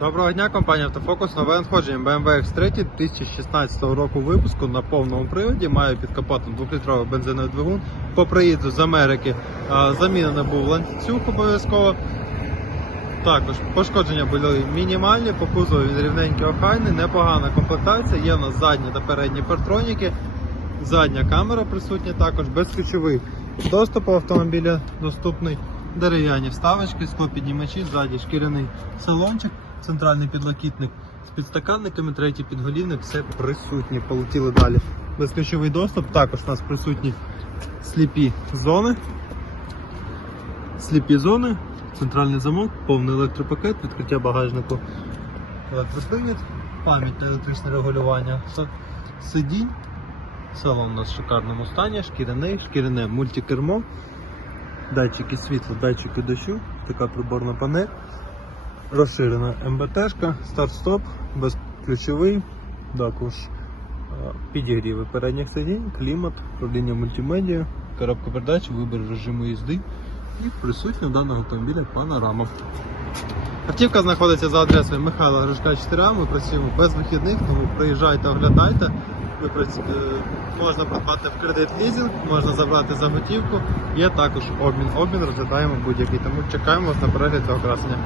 Доброго дня, компанія Автофокус. Нове надходження BMW X3 2016 року випуску на повному приводі. Має під капотом 2-літровий бензиновий двигун. По приїзду з Америки а, замінений був ланцюг обов'язково. Також пошкодження були мінімальні, по кузову він рівненький охайний, непогана комплектація. Є в нас задні та передні партроніки. Задня камера присутня також, безключовий доступ у автомобіля доступний. Дерев'яні вставочки, склопіднімачі, ззаді шкіряний салончик, центральний підлокітник з підстаканниками, третій підголівник, все присутнє. Полетіли далі. Безключовий доступ, також у нас присутні сліпі зони. Сліпі зони, центральний замок, повний електропакет, відкриття багажнику, електропривід, пам'ять на електричне регулювання сидінь. Салон у нас в шикарному стані, шкіряний, шкіряне мультикермо, датчики світла, датчики дощу, така приборна панель, розширена МБТшка, старт-стоп, безключовий, також е, підігріви передніх сидінь, клімат, управління мультимедіа, коробка передач, вибір режиму їзди і присутня у даного автомобіля панорама. Автівка знаходиться за адресою Михайла Гришка 4А. Ми працюємо без вихідних, тому приїжджайте, оглядайте. Ми праці- е, Можна придбати в кредит лізинг, можна забрати за готівку. Є також обмін. Обмін розглядаємо будь-який, тому чекаємо вас на перегляд цього красення.